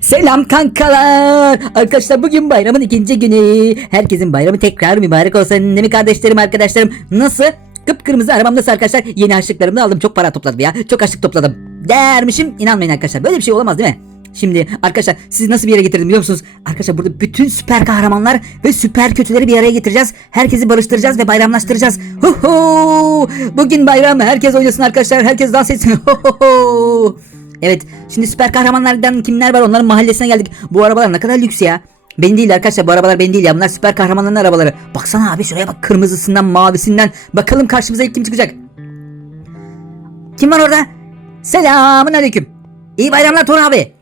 Selam kankalar. Arkadaşlar bugün bayramın ikinci günü. Herkesin bayramı tekrar mübarek olsun. Değil mi kardeşlerim arkadaşlarım? Nasıl? Kıpkırmızı arabam nasıl arkadaşlar? Yeni harçlıklarımı aldım. Çok para topladım ya. Çok harçlık topladım. Dermişim. İnanmayın arkadaşlar. Böyle bir şey olamaz değil mi? Şimdi arkadaşlar sizi nasıl bir yere getirdim biliyor musunuz? Arkadaşlar burada bütün süper kahramanlar ve süper kötüleri bir araya getireceğiz. Herkesi barıştıracağız ve bayramlaştıracağız. Hu hu! Bugün bayram. Herkes oynasın arkadaşlar. Herkes dans etsin. Hu hu hu! Evet şimdi süper kahramanlardan kimler var onların mahallesine geldik. Bu arabalar ne kadar lüks ya. Benim değil arkadaşlar bu arabalar benim değil ya. Bunlar süper kahramanların arabaları. Baksana abi şuraya bak kırmızısından mavisinden. Bakalım karşımıza ilk kim çıkacak. Kim var orada? Selamun aleyküm. İyi bayramlar Tuğra abi.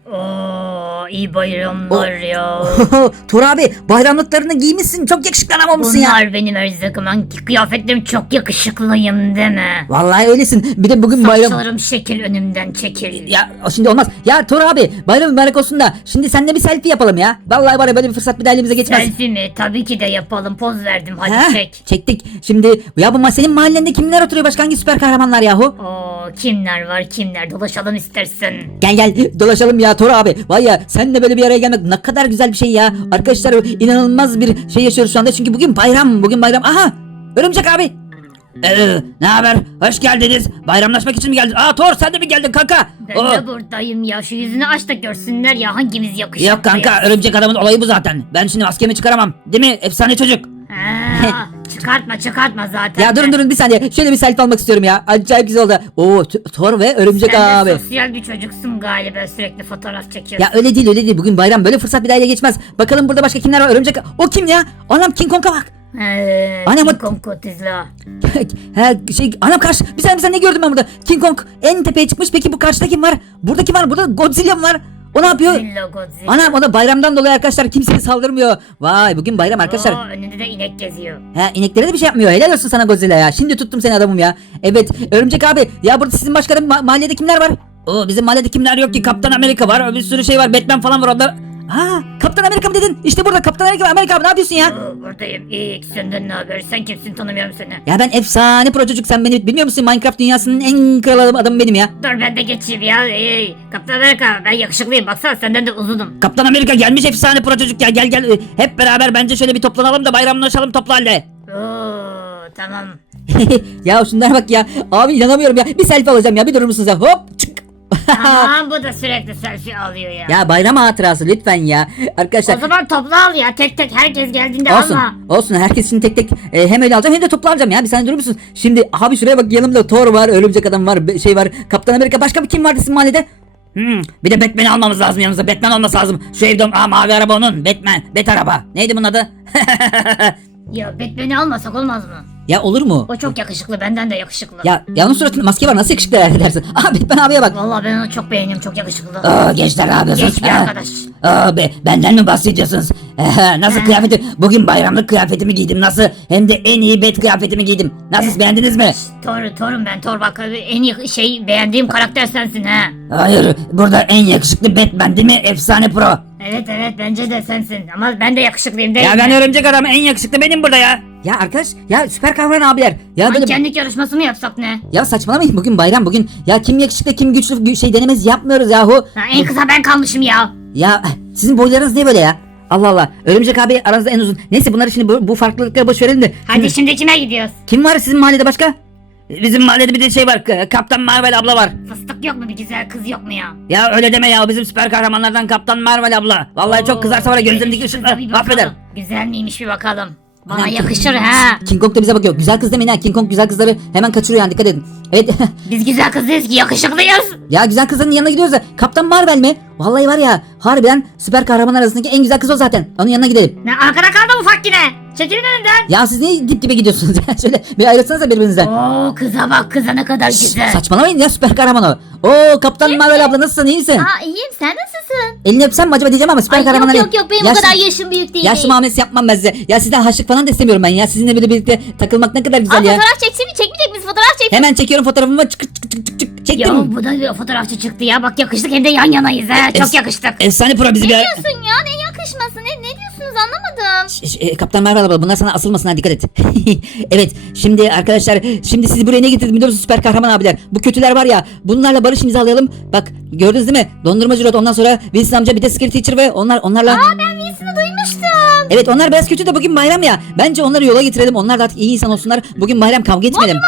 Oo, iyi bayramlar ya. Tuğra abi bayramlıklarını giymişsin. Çok yakışıklı adam olmuşsun ya. Bunlar benim her zaman kıyafetlerim çok yakışıklıyım değil mi? Vallahi öylesin. Bir de bugün bayram. Saçlarım şekil önümden çekil. Ya şimdi olmaz. Ya Tuğra abi bayram mübarek olsun da. Şimdi seninle bir selfie yapalım ya. Vallahi ya böyle bir fırsat bir daha elimize geçmez. Selfie mi? Tabii ki de yapalım. Poz verdim. Hadi Ha, çek. Çektik. Şimdi ya bu ma- senin mahallende kimler oturuyor başka hangi süper kahramanlar yahu? Oo, kimler var kimler? Dolaşalım istersen. Gel gel dolaşalım ya Tor abi. Vay ya seninle böyle bir araya gelmek ne kadar güzel bir şey ya. Arkadaşlar inanılmaz bir şey yaşıyoruz şu anda çünkü bugün bayram. Bugün bayram. Aha örümcek abi. Ee, ne haber? Hoş geldiniz. Bayramlaşmak için mi geldin? Aa Thor sen de mi geldin kanka? Ben Oo. de buradayım ya. Şu yüzünü aç da görsünler ya hangimiz yakışıklı. Yok kanka örümcek adamın olayı bu zaten. Ben şimdi maskemi çıkaramam. Değil mi? Efsane çocuk. Ha, çıkartma çıkartma zaten. Ya durun durun bir saniye. Şöyle bir selfie almak istiyorum ya. Acayip güzel oldu. Oo Thor ve örümcek Sen abi. de sosyal bir çocuksun galiba sürekli fotoğraf çekiyorsun. Ya öyle değil öyle değil. Bugün bayram böyle fırsat bir daha ele geçmez. Bakalım burada başka kimler var? Örümcek. O kim ya? Anam King Kong'a bak. Eee, Anam, King Kong Godzilla. He şey anam karşı bir saniye bir saniye ne gördüm ben burada? King Kong en tepeye çıkmış. Peki bu karşıda kim var? Burada kim var? Burada Godzilla mı var? O ne yapıyor? Godzilla Godzilla. Anam o da bayramdan dolayı arkadaşlar kimseye saldırmıyor. Vay bugün bayram arkadaşlar. Oo, önünde de inek geziyor. He ineklere de bir şey yapmıyor. Helal olsun sana Godzilla ya. Şimdi tuttum seni adamım ya. Evet Örümcek abi. Ya burada sizin başka ma- mahallede kimler var? Oo bizim mahallede kimler yok ki? Kaptan Amerika var. Bir sürü şey var. Batman falan var onlar. Ha Kaptan Amerika mı dedin? İşte burada Kaptan Amerika Amerika abi ne yapıyorsun ya? Oo, buradayım. İyi senden ne haber? Sen kimsin tanımıyorum seni. Ya ben efsane pro çocuk sen beni bilmiyor musun? Minecraft dünyasının en kral adamı benim ya. Dur ben de geçeyim ya. Ey, Kaptan Amerika ben yakışıklıyım. Baksana senden de uzunum. Kaptan Amerika gelmiş efsane pro çocuk ya gel gel hep beraber bence şöyle bir toplanalım da bayramlaşalım toplu halde. Oo, tamam. ya şunlara bak ya abi inanamıyorum ya bir selfie alacağım ya bir durur musunuz ya hop çık. Tamam bu da sürekli selfie alıyor ya. ya bayram hatırası lütfen ya arkadaşlar. O zaman topla al ya. Tek tek herkes geldiğinde Olsun. alma. Olsun. Herkes için tek tek e, hem öyle alacağım hem de toplu alacağım ya. Bir saniye durur musunuz? Şimdi abi şuraya bak yanımda Thor var, Örümcek Adam var, şey var, Kaptan Amerika. Başka bir kim vardı sizin mahallede? Hmm, bir de Batman'i almamız lazım yanımıza. Batman olması lazım. Şu evde aa, mavi araba onun. Batman. Bat araba. Neydi bunun adı? Ya Batman'i almasak olmaz mı? ya olur mu? O çok yakışıklı. Benden de yakışıklı. Ya, ya onun suratında maske var. Nasıl yakışıklı herhalde dersin? Aa Batman abiye bak. Vallahi ben onu çok beğeniyorum. Çok yakışıklı. Aa gençler ne yapıyorsunuz? Genç bir Ha? arkadaş. Aa be, benden mi bahsediyorsunuz? Nasıl Ha. kıyafeti? Bugün bayramlık kıyafetimi giydim. Nasıl? Hem de en iyi bet kıyafetimi giydim. Nasıl beğendiniz mi? Thor, Thor'um ben Thor bak en iyi şey beğendiğim karakter sensin ha. Hayır, burada en yakışıklı Batman değil mi? Efsane pro. Evet evet bence de sensin ama ben de yakışıklıyım değil Ya mi? ben örümcek adam en yakışıklı benim burada ya. Ya arkadaş, ya süper kahraman abiler. Ya böyle Mankenlik yarışması mı yapsak ne? ya saçmalamayın bugün bayram bugün. Ya kim yakışıklı kim güçlü gü- şey denemez yapmıyoruz yahu. Ha, en kısa ben kalmışım ya. Ya sizin boylarınız ne böyle ya? Allah Allah. Örümcek abi aranızda en uzun. Neyse bunları şimdi bu, bu farklılıkları boş verelim de. Hadi şimdi kime gidiyoruz? Kim var sizin mahallede başka? Bizim mahallede bir de şey var. K- Kaptan Marvel abla var. Fıstık yok mu bir güzel kız yok mu ya? Ya öyle deme ya. Bizim süper kahramanlardan Kaptan Marvel abla. Vallahi çok kızarsa var ya gözlerindeki ışık bir bakalım. affeder. Güzel miymiş bir bakalım. Bana Anam, yakışır ha. King Kong da bize bakıyor. Güzel kız demeyin ha. King Kong güzel kızları hemen kaçırıyor yani dikkat edin. Evet. Biz güzel kız değiliz ki yakışıklıyız. ya güzel kızların yanına gidiyoruz da. Kaptan Marvel mi? Vallahi var ya harbiden süper kahramanlar arasındaki en güzel kız o zaten. Onun yanına gidelim. Ne arkada kaldı ufak yine. Çekilin önümden. Ya siz niye dip dibe gidiyorsunuz? ya? Şöyle bir ayrılsanıza birbirinizden. Oo kıza bak kıza ne kadar güzel. Saçmalamayın ya süper kahraman o. Oo Kaptan Marvel abla nasılsın iyi misin? Aa iyiyim sen nasılsın? Elini öpsem mi acaba diyeceğim ama süper Ay kahramanlar. yok yok yok benim Yaşlı- o kadar yaşım büyük değil. Yaşlı muamelesi yapmam ben size. Ya sizden haşlık falan da istemiyorum ben ya. Sizinle böyle birlikte takılmak ne kadar Aa, güzel ya. fotoğraf çeksin mi çekmeyecek misin fotoğraf çek. Hemen çekiyorum fotoğrafımı çık çık çık çık çık. Çektim. Ya bu da bir fotoğrafçı çıktı ya. Bak yakıştık hem de yan yanayız ha. Çok Es- yakıştık. Efsane pro bizi bir... Ne diyorsun ya ne yakışması ne, ne musunuz anlamadım. Ş- ş- e, Kaptan Marvel abla bunlar sana asılmasın ha dikkat et. evet şimdi arkadaşlar şimdi sizi buraya ne getirdim biliyor musunuz süper kahraman abiler. Bu kötüler var ya bunlarla barış imzalayalım. Bak gördünüz değil mi? Dondurmacı Rod ondan sonra Wilson amca bir de Scary Teacher ve onlar onlarla. Aa ben Wilson'ı duymuştum. Evet onlar biraz kötü de bugün bayram ya. Bence onları yola getirelim. Onlar da artık iyi insan olsunlar. Bugün bayram kavga etmeyelim. De.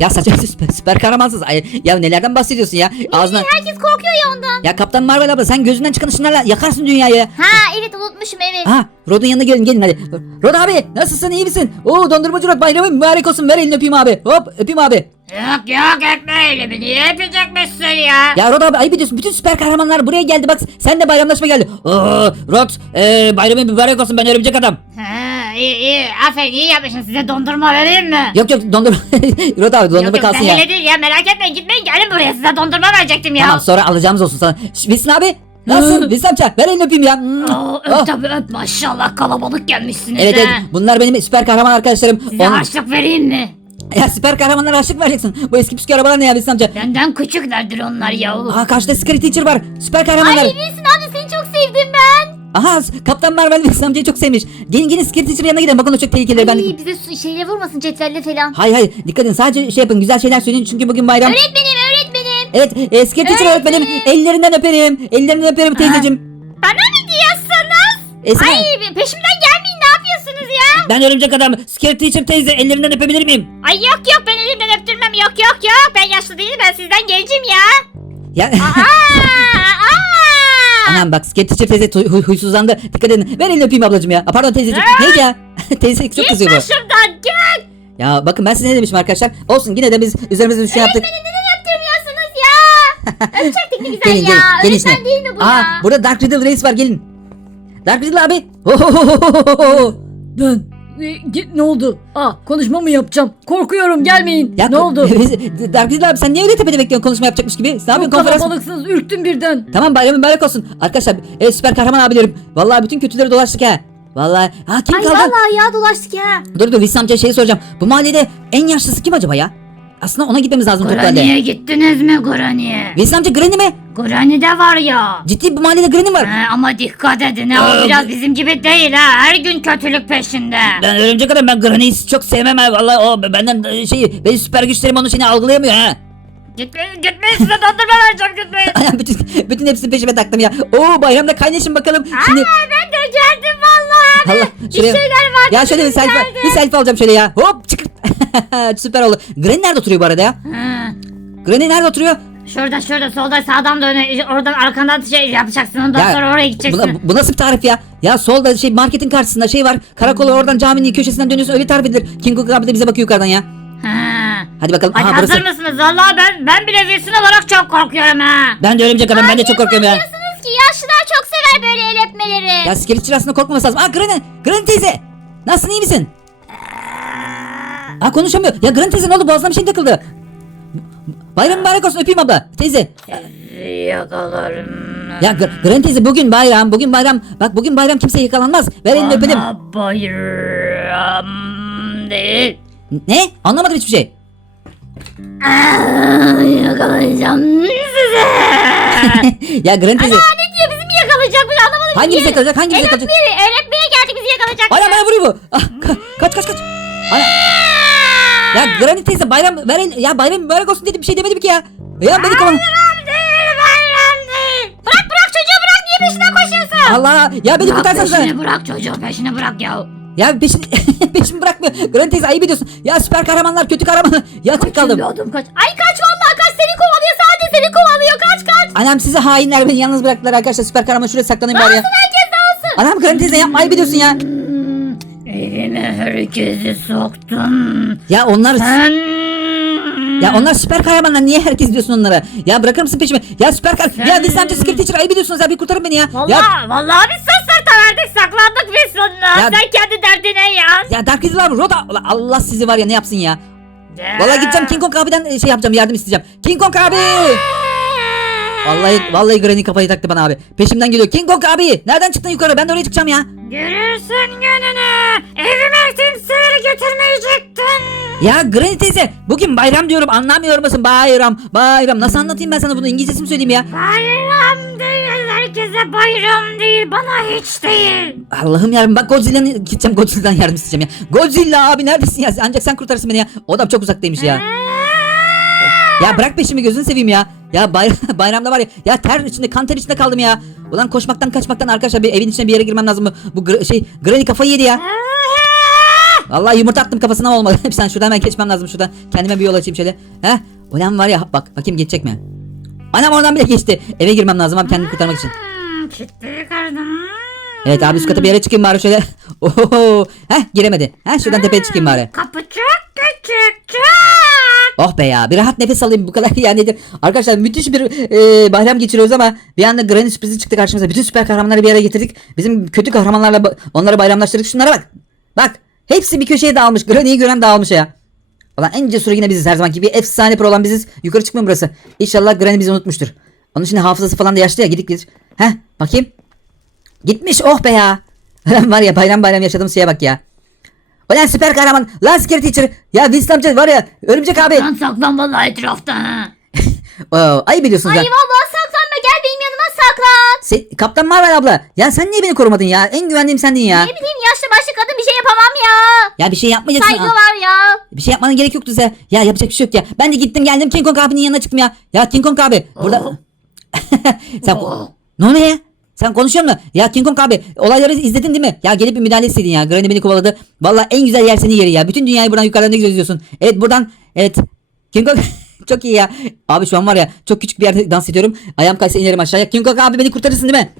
Ya saçma süper, süper kahramansız. Ay, ya nelerden bahsediyorsun ya? Ağzına... Herkes korkuyor ya ondan. Ya Kaptan Marvel abla sen gözünden çıkan ışınlarla yakarsın dünyayı. Ha evet unutmuşum evet. Aha Rod'un yanına gelin gelin hadi. Rod abi nasılsın iyi misin? Oo dondurmacı Rod bayramın mübarek olsun ver elini öpeyim abi. Hop öpeyim abi. Yok yok etme elimi niye öpecekmişsin ya? Ya Rod abi ayıp ediyorsun. Bütün süper kahramanlar buraya geldi bak. Sen de bayramlaşma geldi. Oo Rod e, bayramın mübarek olsun ben örümcek adam. Ha, iyi iyi aferin iyi yapmışsın size dondurma vereyim mi? Yok yok dondurma. Rod abi dondurma kalsın ya. öyle değil ya merak etmeyin gitmeyin gelin buraya size dondurma verecektim ya. Tamam sonra alacağımız olsun sana. Şş, Wilson abi. Nasılsın? Wilson amca ver elini öpeyim ya. Oo, öp Oh. tabii öp maşallah kalabalık gelmişsiniz Evet ha. evet bunlar benim süper kahraman arkadaşlarım. Size On- harçlık vereyim mi? Ya süper kahramanlara aşık vereceksin. Bu eski püskü arabalar ne ya Wilson amca? Benden küçüklerdir onlar ya. Aa karşıda Scary Teacher var. Süper kahramanlar. Ay Wilson amca seni çok sevdim ben. Aha Kaptan Marvel Wilson amcayı çok sevmiş. Gelin gelin Scary Teacher'ın yanına gidelim. Bakın o çok tehlikeli. Ben... Ay bize su- şeyle vurmasın cetvelle falan. Hayır hayır dikkat edin sadece şey yapın güzel şeyler söyleyin çünkü bugün bayram. Öğretmenim öğretmenim. Evet e, Scary Teacher öğretmenim ellerinden öperim. Ellerinden öperim teyzeciğim. Bana mı diyorsunuz? Esma Ay peşimden ya? Ben örümcek adam. Scary Teacher teyze ellerinden öpebilir miyim? Ay yok yok ben elimden öptürmem yok yok yok. Ben yaşlı değilim ben sizden gencim ya. Ya Aa, aa. Anam bak Scary Teacher teyze huy- huy- huysuzlandı. Dikkat edin. Ver elini öpeyim ablacığım ya. Aa, pardon teyzeciğim. Neydi ya? teyze çok kızıyor bu. Git başımdan git. Ya bakın ben size ne demişim arkadaşlar. Olsun yine de biz üzerimize düşen yaptık. Beni neden öptürmüyorsunuz ya? Öpecektik ne güzel Gelin, ya. gelin, gelin Öğretmen şimdi. değil mi bu Aa ya? burada Dark Riddle Reis var gelin. Dark Riddle abi. Ben e, git ne oldu? Aa konuşma mı yapacağım? Korkuyorum gelmeyin. Ya, ne oldu? Dark Riddle abi sen niye öyle tepede bekliyorsun konuşma yapacakmış gibi? Ne yapıyorsun Çok konferans? kalabalıksınız ürktüm birden. Tamam bayramın mübarek olsun. Arkadaşlar e, süper kahraman abilerim. Vallahi bütün kötüleri dolaştık ha. Vallahi. Ha kim Ay kaldı? vallahi ya dolaştık ya. Dur dur Hüsnü amcaya şey soracağım. Bu mahallede en yaşlısı kim acaba ya? Aslında ona gitmemiz lazım Türkler'de. Granny'e gittiniz mi Granny'e? Hüsnü amca Granny mi? Granny de var ya. Ciddi bu mahallede Granny var. Ha, ama dikkat edin ha Ee, o biraz bizim gibi değil ha her gün kötülük peşinde. Ben örümcek adam ben Granny'yi çok sevmem ha. Vallahi o benden e, şey benim süper güçlerim onu seni algılayamıyor ha. Gitmeyin gitmeyin size dondurma vereceğim gitmeyin. Aynen bütün, bütün hepsini peşime taktım ya. Oo bayramda kaynaşın bakalım. Şimdi ben de geldim vallahi. Allah Bir şeyler var. Ya şöyle bir selfie, bir selfie alacağım şöyle ya. Hop çıkır. Süper oldu. Granny nerede oturuyor bu arada ya? Ha, Granny nerede oturuyor? Şurada şurada solda sağdan da öne oradan arkandan şey yapacaksın ondan Ya, sonra oraya Bu, gideceksin. bu nasıl bir tarif ya? Ya solda şey marketin karşısında şey var. Karakola oradan caminin köşesinden dönüyorsun öyle tarif edilir. King Kong abi de bize bakıyor yukarıdan ya. Ha. Hadi bakalım. Hadi Aha hazır burası. mısınız? Vallahi ben ben bile Wilson olarak çok korkuyorum ha. Ben de örümcek adam ben de çok korkuyorum ya. Yaşlılar çok sever böyle el öpmeleri. Ya skeletçi aslında korkmaması lazım. Aa Granny. Granny teyze. Nasılsın iyi misin? Aa konuşamıyor. Ya Granny teyze ne oldu boğazına bir şey takıldı. Bayram mübarek olsun öpeyim abla. Teyze. Yakalarım. Ya Gr- Granny teyze bugün bayram. Bugün bayram. Bak bugün bayram kimse yakalanmaz. Ver elini öpelim. Ama bayram değil. Ne? Anlamadım hiçbir şey. Aa, Yakalayacağım sizi. ya Granny teyze. Ne mi yakalayacakmış anlamadım Hangimizi ki. yakalayacak? Hangimizi El yakalayacak? öpmeye, el öpmeye geldik bizi yakalayacak. Ana bana vuruyor bu. Ah, ka- kaç kaç kaç. Ana. Ya Granny teyze bayram ver el- ya bayram mübarek olsun dedim bir şey demedim ki ya. Ya beni kalan. Bırak bırak çocuğu bırak niye peşinden koşuyorsun? Allah ya beni kurtarsanıza. peşini bırak çocuğu peşini bırak ya. Ya peşini, peşimi bırakmıyor. Granny teyze ayıp ediyorsun. Ya süper kahramanlar kötü kahraman. Ya tek kaldım. Biliyordum kaç. Ay kaç vallahi kaç seni kovalıyor sadece seni kovalıyor kaç kaç. Anam sizi hainler beni yalnız bıraktılar arkadaşlar. Süper kahraman şuraya saklanayım bari ya. Herkes dağılsın. Anam Granny teyze yapma ayıp ediyorsun ya. Evime herkesi soktun. Ya onlar Sen... ya onlar süper kahramanlar niye herkes diyorsun onlara? Ya bırakır mısın peşimi? Ya süper kahraman. Ya Wilson amca Secret Teacher ayıp ediyorsunuz ya bir kurtarın beni ya. Vallahi, Ya, vallahi biz söz sırta verdik saklandık biz sonuna. Ya- Sen kendi derdine yaz. ya Dark Riddle abi Roda Allah- sizi var ya ne yapsın ya. Vallahi gideceğim King Kong abiden e, şey yapacağım yardım isteyeceğim. King Kong abi. Vallahi vallahi Granny kafayı taktı bana abi. Peşimden geliyor. King Kong abi. Nereden çıktın yukarı? Ben de oraya çıkacağım ya. Görürsün gününü. Evime timsahı getirmeyecektin. Ya Granny teyze bugün bayram diyorum anlamıyor musun? Bayram bayram. Nasıl anlatayım ben sana bunu İngilizcesi mi söyleyeyim ya? Bayram değil herkese bayram değil bana hiç değil. Allah'ım yarabbim bak Godzilla'nın gideceğim Godzilla'dan yardım isteyeceğim ya. Godzilla abi neredesin ya? Ancak sen kurtarsın beni ya. O adam çok uzaktaymış ya. Ya bırak peşimi gözünü seveyim ya. Ya bay bayramda var ya. Ya ter içinde kan ter içinde kaldım ya. Ulan koşmaktan kaçmaktan arkadaşlar bir evin içine bir yere girmem lazım. Bu, bu şey Granny kafayı yedi ya. Vallahi yumurta attım kafasına olmadı. Sen şuradan hemen geçmem lazım şuradan. Kendime bir yol açayım şöyle. Heh. Ulan var ya bak bakayım geçecek mi? Anam oradan bile geçti. Eve girmem lazım abi kendimi kurtarmak için. Hmm. Evet abi üst kata bir yere çıkayım bari şöyle. Oho. Heh giremedi. Heh şuradan tepeye çıkayım bari. Kapı çok küçük çok. Oh be ya bir rahat nefes alayım bu kadar yani nedir? Arkadaşlar müthiş bir e, bayram geçiriyoruz ama bir anda Granny sürprizi çıktı karşımıza. Bütün süper kahramanları bir araya getirdik. Bizim kötü kahramanlarla ba- onları bayramlaştırdık. Şunlara bak. Bak. Hepsi bir köşeye dağılmış. Granny'yi gören dağılmış ya. Ulan en cesur yine biziz her zamanki gibi. Efsane pro olan biziz. Yukarı çıkmıyor burası. İnşallah Granny bizi unutmuştur. Onun için hafızası falan da yaşlı ya. Gidip gelir. Heh bakayım. Gitmiş oh be ya. Var ya bayram bayram yaşadığım şeye bak ya. Ulan süper kahraman. Lan security teacher. Ya Winston amca var ya. Örümcek abi. Lan saklan vallahi etrafta ha. Oo, ayıp ediyorsunuz. Ay vallahi saklanma gel benim yanıma saklan. Se- Kaptan Marvel abla. Ya sen niye beni korumadın ya? En güvendiğim sendin ya. Ne bileyim yaşlı başlı kadın bir şey yapamam ya. Ya bir şey yapmayacaksın. Saygı var ya. Bir şey yapmanın gerek yoktu size. Ya yapacak bir şey yok ya. Ben de gittim geldim King Kong abinin yanına çıktım ya. Ya King Kong abi burada... sen Oh. ne oluyor ya? Sen konuşuyor musun? Ya King Kong abi olayları izledin değil mi? Ya gelip bir müdahale etseydin ya. Granny beni kovaladı. Valla en güzel yer senin yeri ya. Bütün dünyayı buradan yukarıdan ne güzel izliyorsun. Evet buradan evet. King Kong çok iyi ya. Abi şu an var ya çok küçük bir yerde dans ediyorum. Ayağım kaysa inerim aşağıya. King Kong abi beni kurtarırsın değil mi?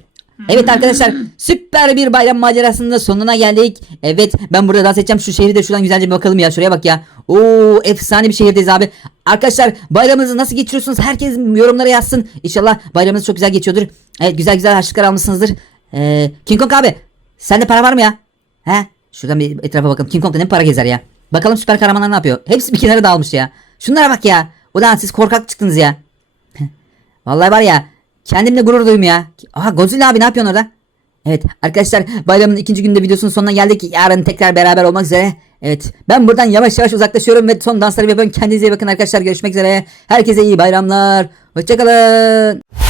Evet arkadaşlar süper bir bayram macerasının da sonuna geldik. Evet ben burada dans edeceğim şu şehri de şuradan güzelce bir bakalım ya şuraya bak ya. Oo efsane bir şehirdeyiz abi. Arkadaşlar bayramınızı nasıl geçiriyorsunuz herkes yorumlara yazsın. İnşallah bayramınız çok güzel geçiyordur. Evet güzel güzel harçlıklar almışsınızdır. Ee, King Kong abi sende para var mı ya? He? Şuradan bir etrafa bakalım. King Kong'da ne para gezer ya. Bakalım süper kahramanlar ne yapıyor. Hepsi bir kenara dağılmış ya. Şunlara bak ya. Ulan siz korkak çıktınız ya. Vallahi var ya kendimle gurur duyum ya. Aha Godzilla abi ne yapıyorsun orada? Evet arkadaşlar bayramın ikinci günde videosunun sonuna geldik. Yarın tekrar beraber olmak üzere. Evet ben buradan yavaş yavaş uzaklaşıyorum ve son danslarımı yapıyorum. Kendinize iyi bakın arkadaşlar görüşmek üzere. Herkese iyi bayramlar. Hoşçakalın.